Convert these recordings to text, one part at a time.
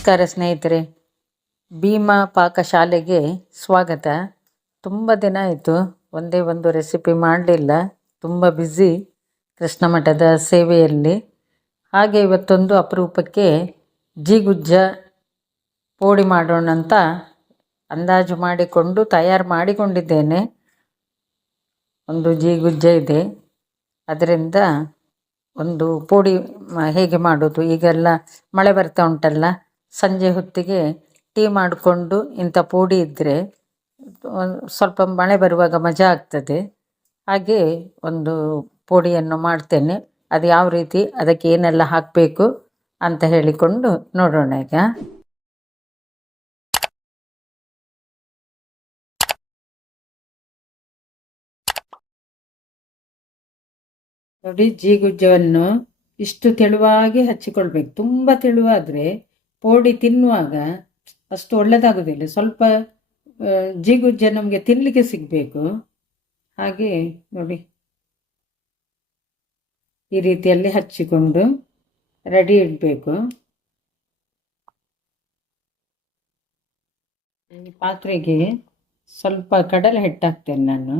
ನಮಸ್ಕಾರ ಸ್ನೇಹಿತರೆ. ಭೀಮಾ ಪಾಕಶಾಲೆಗೆ ಸ್ವಾಗತ. ತುಂಬ ದಿನ ಆಯಿತು, ಒಂದೇ ಒಂದು ರೆಸಿಪಿ ಮಾಡಲಿಲ್ಲ. ತುಂಬ ಬ್ಯುಸಿ ಕೃಷ್ಣ ಮಠದ ಸೇವೆಯಲ್ಲಿ. ಹಾಗೆ ಇವತ್ತೊಂದು ಅಪರೂಪಕ್ಕೆ ಜೀಗುಜ್ಜ ಪೋಡಿ ಮಾಡೋಣ ಅಂತ ಅಂದಾಜು ಮಾಡಿಕೊಂಡು ತಯಾರು ಮಾಡಿಕೊಂಡಿದ್ದೇನೆ. ಒಂದು ಜೀಗುಜ್ಜ ಇದೆ. ಅದರಿಂದ ಒಂದು ಪೋಡಿ ಹೇಗೆ ಮಾಡೋದು? ಈಗೆಲ್ಲ ಮಳೆ ಬರ್ತಾ ಉಂಟಲ್ಲ? ಸಂಜೆ ಹೊತ್ತಿಗೆ ಟೀ ಮಾಡಿಕೊಂಡು ಇಂಥ ಪೋಡಿ ಇದ್ದರೆ ಸ್ವಲ್ಪ ಮಳೆ ಬರುವಾಗ ಮಜಾ ಆಗ್ತದೆ. ಹಾಗೆ ಒಂದು ಪೋಡಿಯನ್ನು ಮಾಡ್ತೇನೆ. ಅದು ಯಾವ ರೀತಿ, ಅದಕ್ಕೆ ಏನೆಲ್ಲ ಹಾಕಬೇಕು ಅಂತ ಹೇಳಿಕೊಂಡು ನೋಡೋಣ ಈಗ. ನೋಡಿ ಜೀಗುಜ್ಜವನ್ನು ಇಷ್ಟು ತೆಳುವಾಗಿ ಹಚ್ಚಿಕೊಳ್ಬೇಕು. ತುಂಬ ತೆಳುವಾದರೆ ಪೋಡಿ ತಿನ್ನುವಾಗ ಅಷ್ಟು ಒಳ್ಳೆಯದಾಗೋದಿಲ್ಲ ಸ್ವಲ್ಪ ಜೀಗುಜ್ಜ ನಮಗೆ ತಿನ್ನಲಿಕ್ಕೆ ಸಿಗಬೇಕು. ಹಾಗೆ ನೋಡಿ. ಈ ರೀತಿಯಲ್ಲಿ ಹಚ್ಚಿಕೊಂಡು ರೆಡಿ ಇಡಬೇಕು. ಪಾತ್ರೆಗೆ ಸ್ವಲ್ಪ ಕಡಲೆ ಹಿಟ್ಟು ಹಾಕ್ತೇನೆ ನಾನು.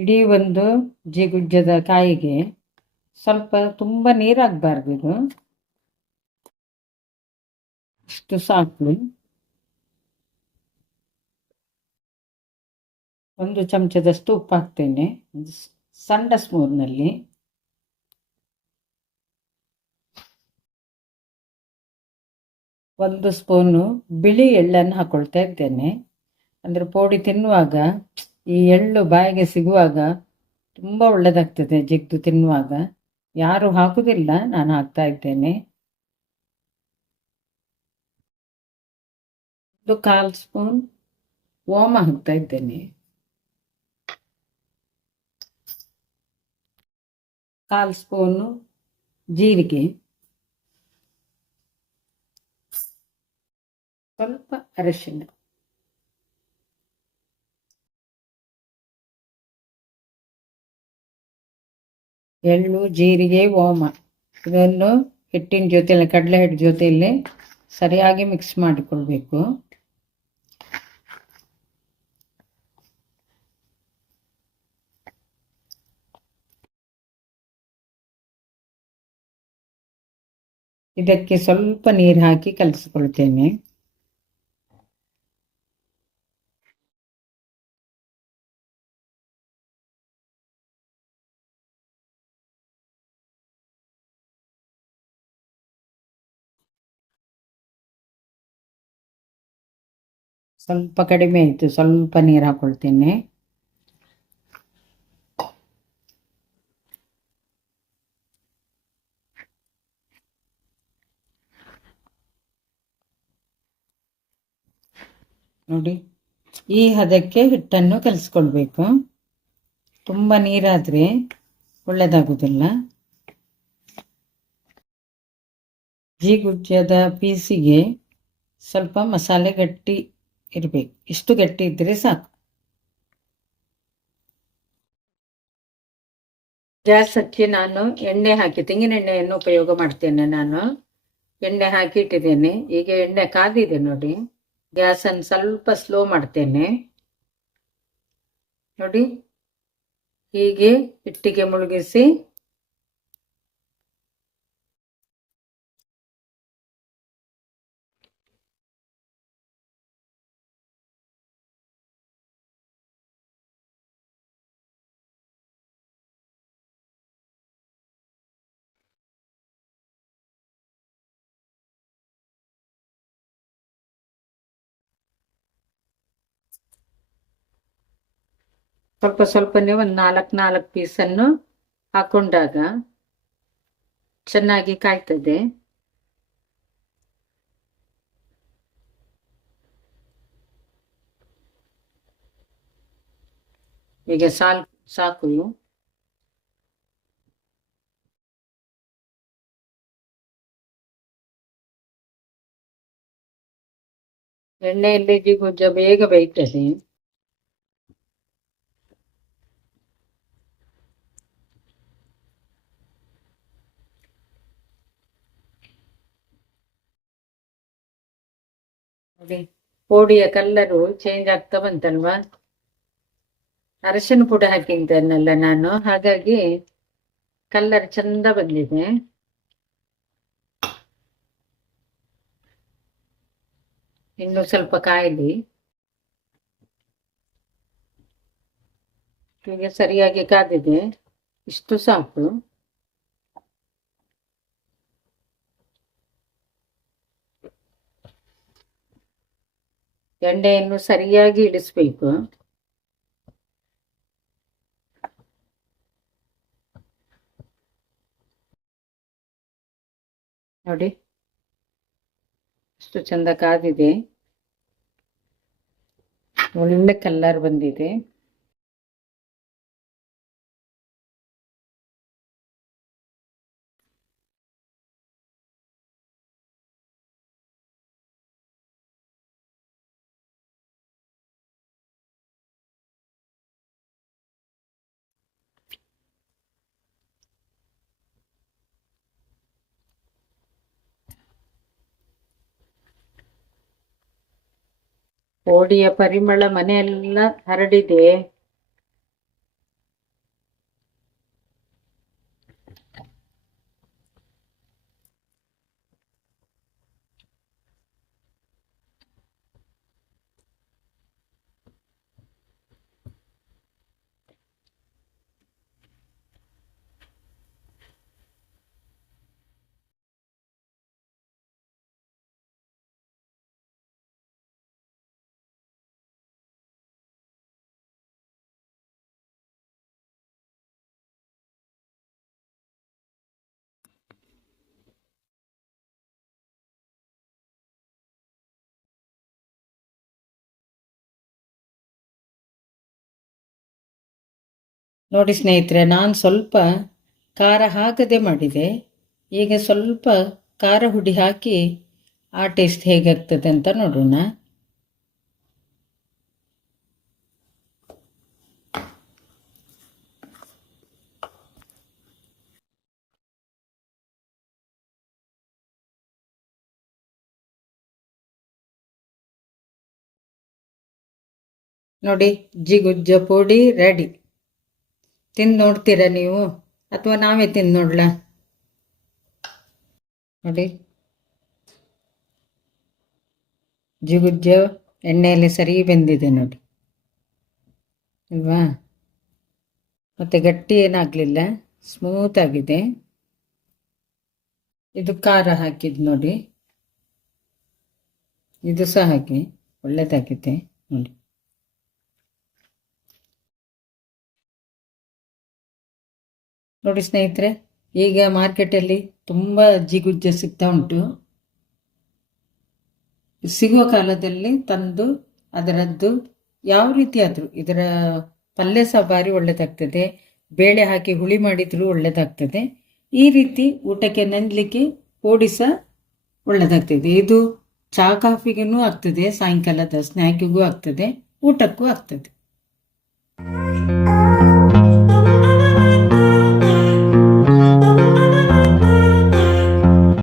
ಇಡೀ ಒಂದು ಜಿಗುಜ್ಜದ ಕಾಯಿಗೆ ಸ್ವಲ್ಪ ತುಂಬ ನೀರಾಗಬಾರ್ದು ಇದು. ಇಷ್ಟು ಸಾಕು. ಒಂದು ಚಮಚದಷ್ಟು ಉಪ್ಪು ಹಾಕ್ತೇನೆ ಸಣ್ಣ ಸ್ಮೂರ್ನಲ್ಲಿ ಒಂದು ಸ್ಪೂನು ಬಿಳಿ ಎಳ್ಳನ್ನು ಹಾಕ್ಕೊಳ್ತಾ ಇದ್ದೇನೆ. ಅಂದರೆ ಪೋಡಿ ತಿನ್ನುವಾಗ ಈ ಎಳ್ಳು ಬಾಯಿಗೆ ಸಿಗುವಾಗ ತುಂಬ ಒಳ್ಳೆಯದಾಗ್ತದೆ ಜಿಗ್ದು ತಿನ್ನುವಾಗ. ಯಾರು ಹಾಕುವುದಿಲ್ಲ ನಾನು ಹಾಕ್ತಾ ಇದ್ದೇನೆ. ಒಂದು ಕಾಲು ಸ್ಪೂನ್ ಓಮ ಹಾಕ್ತಾ ಇದ್ದೇನೆ. ಕಾಲು ಸ್ಪೂನು ಜೀರಿಗೆ. ಸ್ವಲ್ಪ ಅರಿಶಿನ. ಎಳ್ಳು, ಜೀರಿಗೆ, ಓಮ. ಇದನ್ನು ಹಿಟ್ಟಿನ ಜೊತೆಯಲ್ಲಿ, ಕಡಲೆ ಹಿಟ್ಟು ಜೊತೆಯಲ್ಲಿ ಸರಿಯಾಗಿ ಮಿಕ್ಸ್ ಮಾಡಿಕೊಳ್ಬೇಕು. ಇದಕ್ಕೆ ಸ್ವಲ್ಪ ನೀರು ಹಾಕಿ ಕಲಿಸ್ಕೊಳ್ತೇನೆ. ಸ್ವಲ್ಪ ಕಡಿಮೆ ಆಯಿತು, ಸ್ವಲ್ಪ ನೀರು ಹಾಕೊಳ್ತೇನೆ. ನೋಡಿ, ಈ ಹದಕ್ಕೆ ಹಿಟ್ಟನ್ನು ಕಲಿಸ್ಕೊಳ್ಬೇಕು. ತುಂಬ ನೀರಾದರೆ ಒಳ್ಳೆಯದಾಗೋದಿಲ್ಲ ಜೀಗುಜ್ಜದ ಪೀಸಿಗೆ ಸ್ವಲ್ಪ ಮಸಾಲೆ ಗಟ್ಟಿ ಇರಬೇಕು. ಇಷ್ಟು ಗಟ್ಟಿ ಇದ್ದರೆ ಸಾಕು. ಗ್ಯಾಸ್ ಹಚ್ಚಿ ನಾನು ಎಣ್ಣೆ ಹಾಕಿ, ತೆಂಗಿನ ಎಣ್ಣೆಯನ್ನು ಉಪಯೋಗ ಮಾಡ್ತೇನೆ ನಾನು. ಎಣ್ಣೆ ಹಾಕಿ ಇಟ್ಟಿದ್ದೇನೆ. ಈಗ ಎಣ್ಣೆ ಕಾದಿದೆ ನೋಡಿ. ಗ್ಯಾಸನ್ನು ಸ್ವಲ್ಪ ಸ್ಲೋ ಮಾಡ್ತೇನೆ. ನೋಡಿ. ಹೀಗೆ ಹಿಟ್ಟಿಗೆ ಮುಳುಗಿಸಿ ಸ್ವಲ್ಪ ಸ್ವಲ್ಪನೇ ಒಂದು ನಾಲ್ಕು ನಾಲ್ಕು ಪೀಸನ್ನು ಹಾಕೊಂಡಾಗ ಚೆನ್ನಾಗಿ ಕಾಯ್ತದೆ. ಈಗ ಸಾಲ್, ಸಾಕು. ಎಣ್ಣೆಯಲ್ಲಿ ಜಿಗುಜ್ಜ ಬೇಗ ಬೇಯ್ತದೆ. ನೋಡಿ. ಪೋಡಿಯ ಕಲ್ಲರು ಚೇಂಜ್ ಆಗ್ತಾ ಬಂತಲ್ವಾ? ಅರಶಿನ ಪುಡಿ ಹಾಕಿದ್ದೇನಲ್ಲ ನಾನು, ಹಾಗಾಗಿ ಕಲ್ಲರ್ ಚಂದ ಬಂದಿದೆ. ಇನ್ನು ಸ್ವಲ್ಪ ಕಾಯಲಿ. ಈಗ ಸರಿಯಾಗಿ ಕಾದಿದೆ. ಇಷ್ಟು ಸಾಕು. ಎಣ್ಣೆಯನ್ನು ಸರಿಯಾಗಿ ಇಳಿಸ್ಬೇಕು. ನೋಡಿ ಎಷ್ಟು ಚಂದ ಕಾದಿದೆ. ಒಳ್ಳೆ ಕಲರ್ ಬಂದಿದೆ. ಕೋಡಿಯ ಪರಿಮಳ ಮನೆಯೆಲ್ಲ ಹರಡಿದೆ. ನೋಡಿ ಸ್ನೇಹಿತರೆ, ನಾನು ಸ್ವಲ್ಪ ಖಾರ ಹಾಕದೆ ಮಾಡಿದೆ. ಈಗ ಸ್ವಲ್ಪ ಖಾರ ಹುಡಿ ಹಾಕಿ ಆ ಟೇಸ್ಟ್ ಹೇಗಾಗ್ತದೆ ಅಂತ ನೋಡೋಣ. ನೋಡಿ, ಜಿಗುಜ್ಜ ಪುಡಿ ರೆಡಿ ತಿಂದು ನೋಡ್ತೀರಾ ನೀವು? ಅಥವಾ ನಾವೇ ತಿಂದು ನೋಡ್ಲಾ? ನೋಡಿ. ಜಿಗುಜ್ಜ ಎಣ್ಣೆಯಲ್ಲಿ ಸರಿ ಬೆಂದಿದೆ ನೋಡಿ. ಅಲ್ವಾ ಮತ್ತೆ ಗಟ್ಟಿ ಏನಾಗಲಿಲ್ಲ. ಸ್ಮೂತ್ ಆಗಿದೆ. ಇದು ಖಾರ ಹಾಕಿದ್ದು ನೋಡಿ. ಇದು ಸಹ ಹಾಕಿ ಒಳ್ಳೇದಾಗಿದೆ ನೋಡಿ. ನೋಡಿ ಸ್ನೇಹಿತರೆ, ಈಗ ಮಾರ್ಕೆಟಲ್ಲಿ ತುಂಬ ಜಿಗುಜ್ಜ ಸಿಗ್ತಾ ಉಂಟು. ಸಿಗುವ ಕಾಲದಲ್ಲಿ ತಂದು ಅದರದ್ದು ಯಾವ ರೀತಿ ಆದರೂ ಇದರ ಪಲ್ಯ ಸಹ ಭಾರಿ ಒಳ್ಳೆದಾಗ್ತದೆ, ಬೇಳೆ ಹಾಕಿ ಹುಳಿ ಮಾಡಿದರೂ ಒಳ್ಳೆದಾಗ್ತದೆ, ಈ ರೀತಿ ಊಟಕ್ಕೆ ನೆನ್ಲಿಕ್ಕೆ ಪೋಡಿ ಸಹ ಒಳ್ಳೆದಾಗ್ತದೆ. ಇದು ಚಹಾ ಕಾಫಿಗೂ ಆಗ್ತದೆ, ಸಾಯಂಕಾಲದ ಸ್ನ್ಯಾಕಿಗೂ ಆಗ್ತದೆ, ಊಟಕ್ಕೂ ಆಗ್ತದೆ.